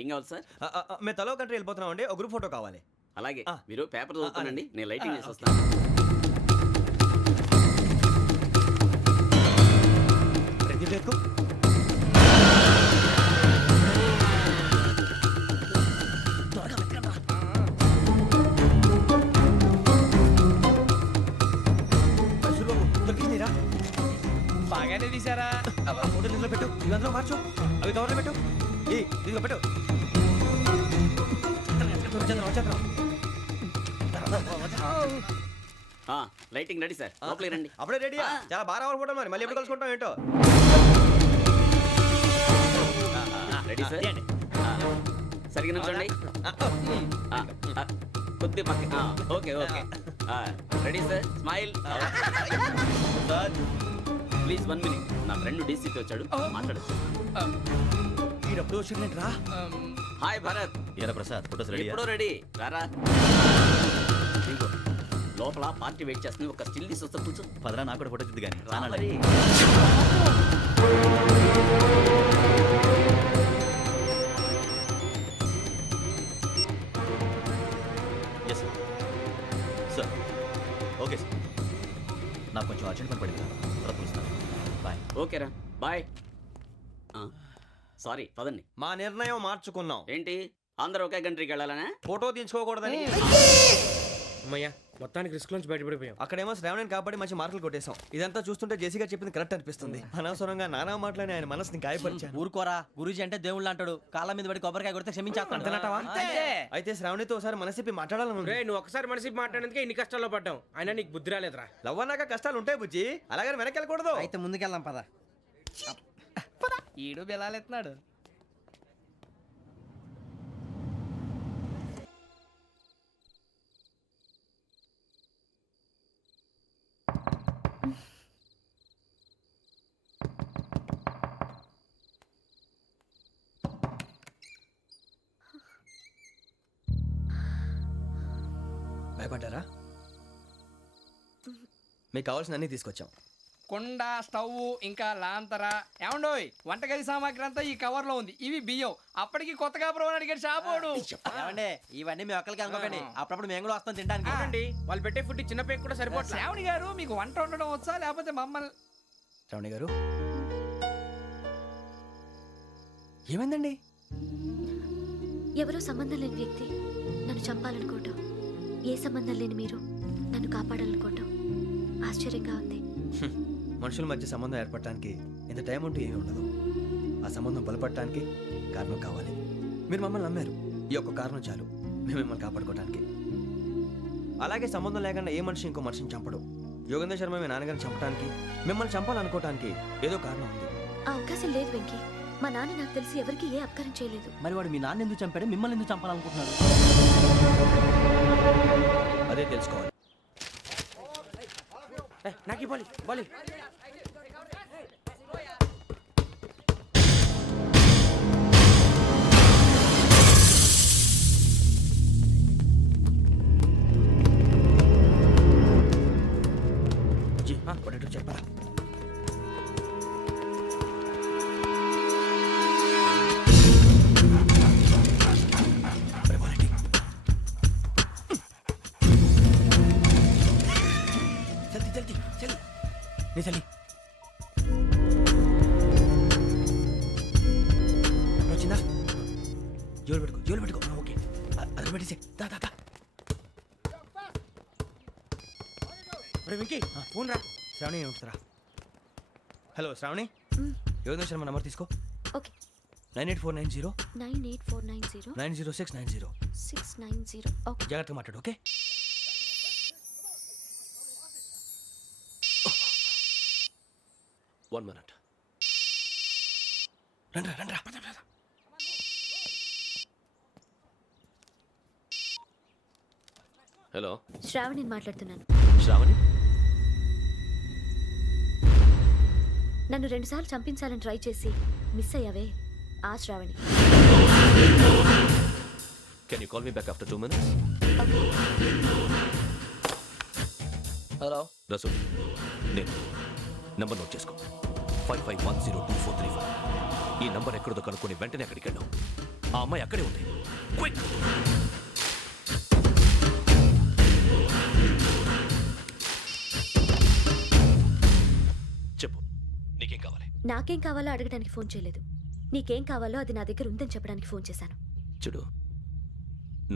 ఏం కావాలి సార్? మేము తలో కంట్రీ వెళ్ళిపోతున్నాం అండి, ఒక గ్రూప్ ఫోటో కావాలి. అలాగే మీరు పేపర్ చదువుతానండి, నేను లైటింగ్ చేసి వస్తాను. బాగానే తీసారా? ఫోటో ఇందులో పెట్టు, ఇవి అందులో మార్చు, అవి కవర్లో పెట్టు, ఇదిగో పెట్టు. లైటింగ్ రెడీ సార్, లోపలికి రండి. అప్పుడే రెడీ? చాలా బాగా రావాలి ఫోటో, మరి మళ్ళీ ఎప్పుడు కలుసుకుంటాం ఏంటో. రెడీ సార్, సరిగ్గా నిల్చోండి. కొద్ది పక్క. Okay okay, ready sir, smile. Please 1 minute, నా ఫ్రెండ్ డీసీకి వచ్చాడు, మాట్లాడచ్చు. హాయ్ భరత్. ఏరా ప్రసాద్, ఫోటోస్ రెడీ? ఎప్పుడో రెడీ, రారా. ఇంకో లోపల పార్టీ వెయిట్ చేస్తుంది, ఒక స్టిల్ తీసి వస్తా, కూర్చో. పదరా, నాకు కూడా ఫోటో తిద్దు కానీ. సార్ ఓకే సార్, నాకు కొంచెం అర్జెంట్ పని పడింది, తర్వాత పిలుస్తాను. బాయ్. ఓకేరా, బాయ్. సారీ, పదండి. మా నిర్ణయం మార్చుకున్నాం. ఏంటి, అందరూ ఒకే కంట్రీకి వెళ్ళాలనే? ఫోటో తీసుకోకూడదని. అమ్మయ్యా, మొత్తానికి రిస్క్ నుంచి బయటపడిపోయాం. అక్కడేమో శ్రావణిని కాబట్టి మంచి మార్కులు కొట్టేశాం. ఇదంతా చూస్తుంటే జేసీగా చెప్పింది కరెక్ట్ అనిపిస్తుంది. అనవసరంగా నానా మాటలని ఆయన మనసుని గాయపరిచాను. ఊరుకోరా, గురూజీ అంటే దేవుళ్ళు అంటాడు. కాళ్ళ మీద పడి కొబ్బరికాయ కొడితే క్షమించేస్తాను. అయితే శ్రావణితో ఒకసారి మనసిప్పి మాట్లాడాలను. రే, నువ్వు ఒకసారి మనసి మాట్లాడేందుకే ఇన్ని కష్టాల్లో పడ్డాం. అయినా నీకు బుద్ధి రాలేదురా. లవ్ అన్నాక కష్టాలు ఉంటాయి బుజ్జి, అలాగని వెనక్కి వెళ్ళకూడదు. అయితే ముందుకెళ్దాం పద. ఈడు బెలాలెత్తున్నాడు. భయపడ్డారా? మీకు కావాల్సిన అన్ని తీసుకొచ్చాం. కుండ, స్టవ్, ఇంకా లాంతర. ఏమండోయ్, వంటగది సామాగ్రి అంతా ఈ కవర్ లో ఉంది. ఇవి బియ్యం. అప్పటికి కొత్తగా బ్రౌన్ అడిగాడు షాపోడు. ఏమండి, ఇవన్నీ మీ ఒక్కరికి అనుకోకండి, అప్పుడప్పుడు మేము కూడా వస్తాం తినడానికి. అవునండి, వాళ్ళు పెట్టే ఫుడ్ చిన్న పేక్ కూడా సరిపోతుంది. శ్రావణి గారు, మీకు వంట వండడం వచ్చా, లేకపోతే మమ్మల్ని? శ్రావణి గారు, ఏమైందండి? ఎవరో సంబంధం లేని వ్యక్తి నన్ను చంపాలనుకోవటం, ఏ సంబంధం లేని మీరు నన్ను కాపాడాలనుకోవటం ఆశ్చర్యంగా ఉంది. మనుషుల మధ్య సంబంధం ఏర్పడటానికి ఇంత టైం ఉంటూ ఏమీ ఉండదు. ఆ సంబంధం బలపడటానికి కారణం కావాలి. మీరు మమ్మల్ని నమ్మారు, ఈ ఒక్క కారణం చాలు మేము మిమ్మల్ని కాపాడుకోవడానికి. అలాగే సంబంధం లేకుండా ఏ మనిషి ఇంకో మనిషిని చంపడు. యోగేంద్ర శర్మ మీ నాన్నగారిని చంపడానికి, మిమ్మల్ని చంపాలనుకోవటానికి ఏదో కారణం ఉంది. ఆ అవకాశం లేదు వెంకీ. మా నాన్న నాకు తెలిసి ఎవరికి ఏ అపకారం చేయలేదు. మరి వాడు మీ నాన్న ఎందుకు చంపాడు, మిమ్మల్ని ఎందుకు చంపాలనుకుంటున్నాడు? అదే తెలుసుకోవాలి. నాకు బాలి బాలి. చెప్పరా? చలి వచ్చిందా? జోలు పెట్టుకో. ఓకే, అది పెట్టేసి వెంకీ, ఫోన్ రా. శ్రావణి ఏమిటరా? హలో శ్రావణి, యోగేంద్ర శర్మ నంబర్ తీసుకో. ఓకే. 98490 98490 90690. 690. ఓకే, జాగ్రత్తగా మాట్లాడు. Okay, one minute. రండ్రా. హలో, శ్రావణిని మాట్లాడుతున్నాను. శ్రావణి, నన్ను 2 సార్లు చంపించాలని ట్రై చేసి మిస్ అయ్యావే, ఆ Sravani. Can you call me back after 2 minutes? Hello Rasool, నేను నంబర్ నోట్ చేసుకో. 55102435. ఈ నంబర్ ఎక్కడదో కనుక్కొని వెంటనే అక్కడికి వెళ్ళాం. ఆ అమ్మాయి అక్కడే ఉంది. క్విక్! చెప్పు, నీకేం కావాలి? నాకేం కావాలో అడగడానికి ఫోన్ చేయలేదు. నీకేం కావాలో అది నా దగ్గర ఉందని చెప్పడానికి ఫోన్ చేశాను. చూడు,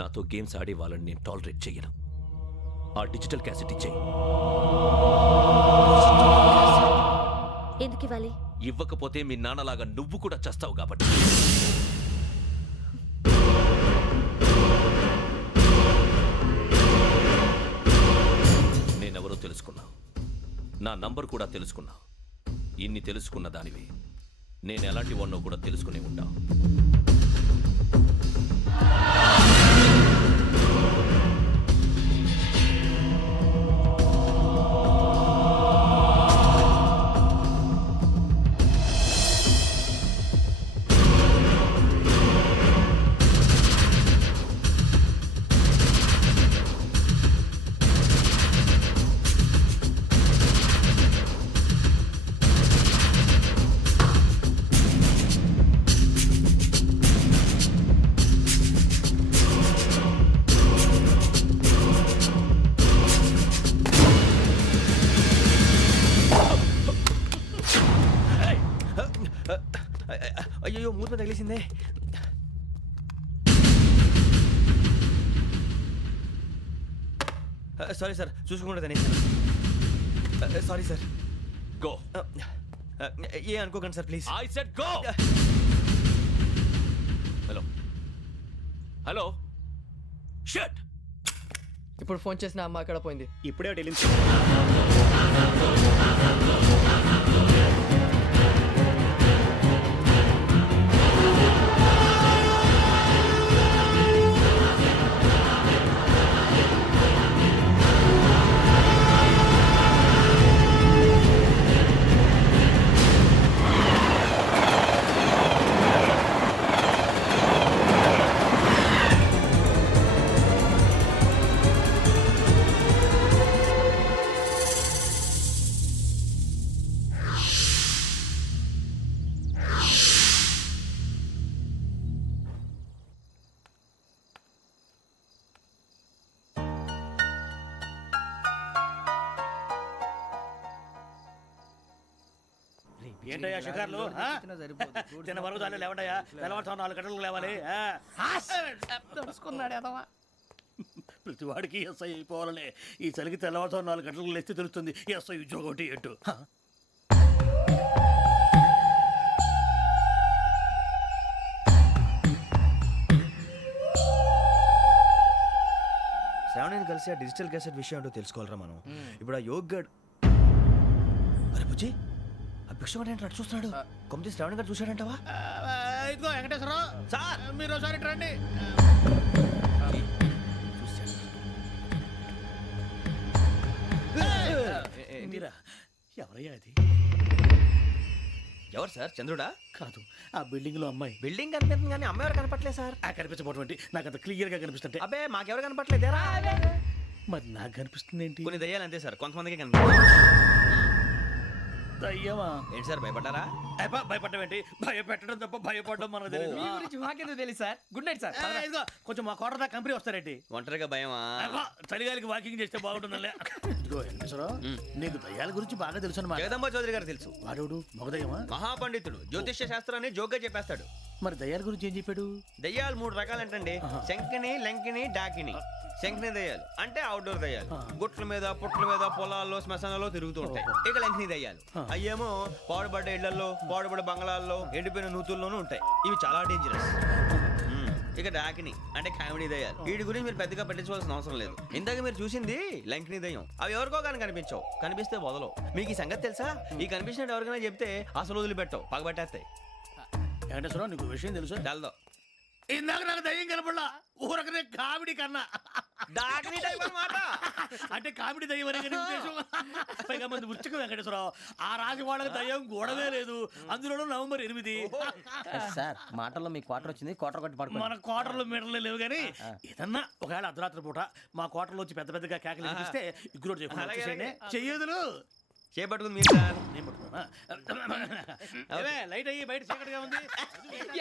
నాతో గేమ్స్ ఆడే వాళ్ళని నేను టాలరేట్ చెయ్యను. ఆ డిజిటల్ క్యాసెట్ ఇచ్చేయి. ఎందుకు ఇవ్వాలి? ఇవ్వకపోతే మీ నాన్నలాగా నువ్వు కూడా చస్తావు కాబట్టి. నేనెవరో తెలుసుకున్నావు, నా నంబర్ కూడా తెలుసుకున్నావు. ఇన్ని తెలుసుకున్న దానివి నేను ఎలాంటి వాడినో కూడా తెలుసుకునే ఉంటావు. అయ్యో, మూత తగిలేసిందే. సారీ సార్, చూసుకోకుండా తినేసాను. Sorry sir. గో. ఏ అనుకోకండి sir, please. I said go. Hello hello, shut. ఇప్పుడు ఫోన్ చేసిన అమ్మ అక్కడ పోయింది. ఇప్పుడే డెలివరీ. ఏంటయ్యా షికార్లు? తిన్న వరకు దాన్ని లేవండయ్యా. తెల్లవారుతో 4 గంటలకు లేవాలి. ప్రతి వాడికి ఎస్ఐ అయిపోవాలనే ఈ చలికి తెల్లవారుతో 4 గంటలకు లేస్తే తెలుస్తుంది ఎస్ఐ ఉద్యోగం ఒకటి ఎటు. శ్రావణిని కలిసి ఆ డిజిటల్ క్యాసెట్ విషయం ఏంటో తెలుసుకోవాలరా మనం. ఇప్పుడు ఆ యోగ్ గడ్, అరే బుజ్జి, ఆ భిక్షం ఏంటి అటు చూస్తున్నాడు? కొమ్మిది శ్రావణి గారు చూశాడంటావా? ఇదిగో వెంకటేశ్వరరావు సార్, మీరు ఒకసారి రండి. ఎవరయ్యా అది? ఎవరు సార్? చంద్రుడా? కాదు, ఆ బిల్డింగ్ లో అమ్మాయి. బిల్డింగ్ కనిపిస్తుంది కానీ అమ్మాయి ఎవరు కనపట్లేదు సార్. కనిపించబోటువంటి నాకు అంత క్లియర్ గా కనిపిస్తుంటే. అబ్బే, మాకెవరు కనపట్లేదేరా? మరి నాకు కనిపిస్తుంది ఏంటి? కొన్ని దయ్యాలు అంతే సార్, కొంతమందికి కనిపిస్తుంది. దయ్యమా? ఏంటి సార్, భయపడ్డారా? భయపడడం ఏంటి? భయపెట్టడం తప్ప భయపడడం మనకు తెలియదు. మీ గురించి మాకెందుకు తెలుసు సార్? Good night sir. ఇదిగో కొంచెం మా కోట దాకా కంపెనీ వస్తారేంటి? ఒంటరిగా భయమా? చలిగాలికి వాకింగ్ చేస్తే బాగుంటుందిలే. ఇదిగో వెంకటేశ్వరరావు, నీకు దయ్యాల గురించి బాగా తెలుసు అన్నమాట. జగదంబ చౌదరి గారు తెలుసు. వాడోడు మగదయ్యమా? మహాపండితుడు, జ్యోతిష్య శాస్త్రాన్ని జోగ్గా చెప్పేస్తాడు. మరి దయ్యాల గురించి ఏం చెప్పాడు? దయ్యాలు 3 రకాలంటండి. శంకిని, లంకిని, డాకిని. శంకిని దయ్యాలు అంటే అవుట్డోర్ దయ్యాలు, గుట్ల మీద పుట్ల మీద పొలాల్లో శ్మశానాల్లో తిరుగుతూ ఉంటాయి. ఇక లంకిని దయ్యాలు అయ్యేమో పాడుబడ్డ ఇళ్లలో, పాడుబడ్డ బంగ్లాల్లో, ఎండిపోయిన నూతుల్లోనూ ఉంటాయి. ఇవి చాలా డేంజరస్. ఇక డాకిని అంటే కామెడీ దయ్యాలు. వీటి గురించి మీరు పెద్దగా పట్టించుకోవాల్సిన అవసరం లేదు. ఇందాక మీరు చూసింది లంకిని దయ్యం. అవి ఎవరికో కానీ కనిపించవు, కనిపిస్తే వదలవు. మీకు ఈ సంగతి తెలుసా? ఈ కనిపించినట్టు ఎవరికైనా చెప్తే అసలు వదిలిపెట్టవు, పగబట్టేస్తాయి. వెంకటేశ్వరరావు, నీకు విషయం తెలుసు? డల్దో. ఇందాక నాకు దయ్యం కనపడలా, ఊరకనే కామెడీ కన్నా. డాకిని టైప్ అన్నమాట. అంటే కామెడీ దయ్యం అనే కదా ఉద్దేశం. పైగా మంది ఉచ్చకం వెంకటేశ్వరరావు. ఆ రాజు వాళ్ళకి దయ్యం గొడవే లేదు. అందులోనూ నవంబర్ 8. సార్ మాటల్లో మీ క్వార్టర్ వచ్చింది, క్వార్టర్ కొట్టి పడుకో. మన క్వార్టర్లో మీటర్లు లేవు కానీ ఏదన్నా ఒకవేళ అర్ధరాత్రి పూట మా క్వార్టర్లో వచ్చి పెద్ద పెద్దగా కేకలు వినిపిస్తే ఇగ్గురు చెయ్యదులు. చేపట్టుకుంది మీరు సార్. నేను పట్టుకున్నా ఏమే, లైట్ అయ్యి బయట చీకటిగా ఉంది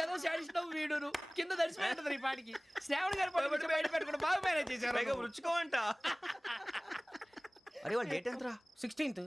ఏదో శాడిస్తావు వీడును కింద దర్శనం ఈ పాటికి శ్రావణ్ గారు పట్టుకొచ్చి బయట పెట్టుకుని బాగా మేనేజ్ చేశారు పైగా రుచుకోవంట. అరే వాళ్ళ డేట్ ఎంతరా? 16th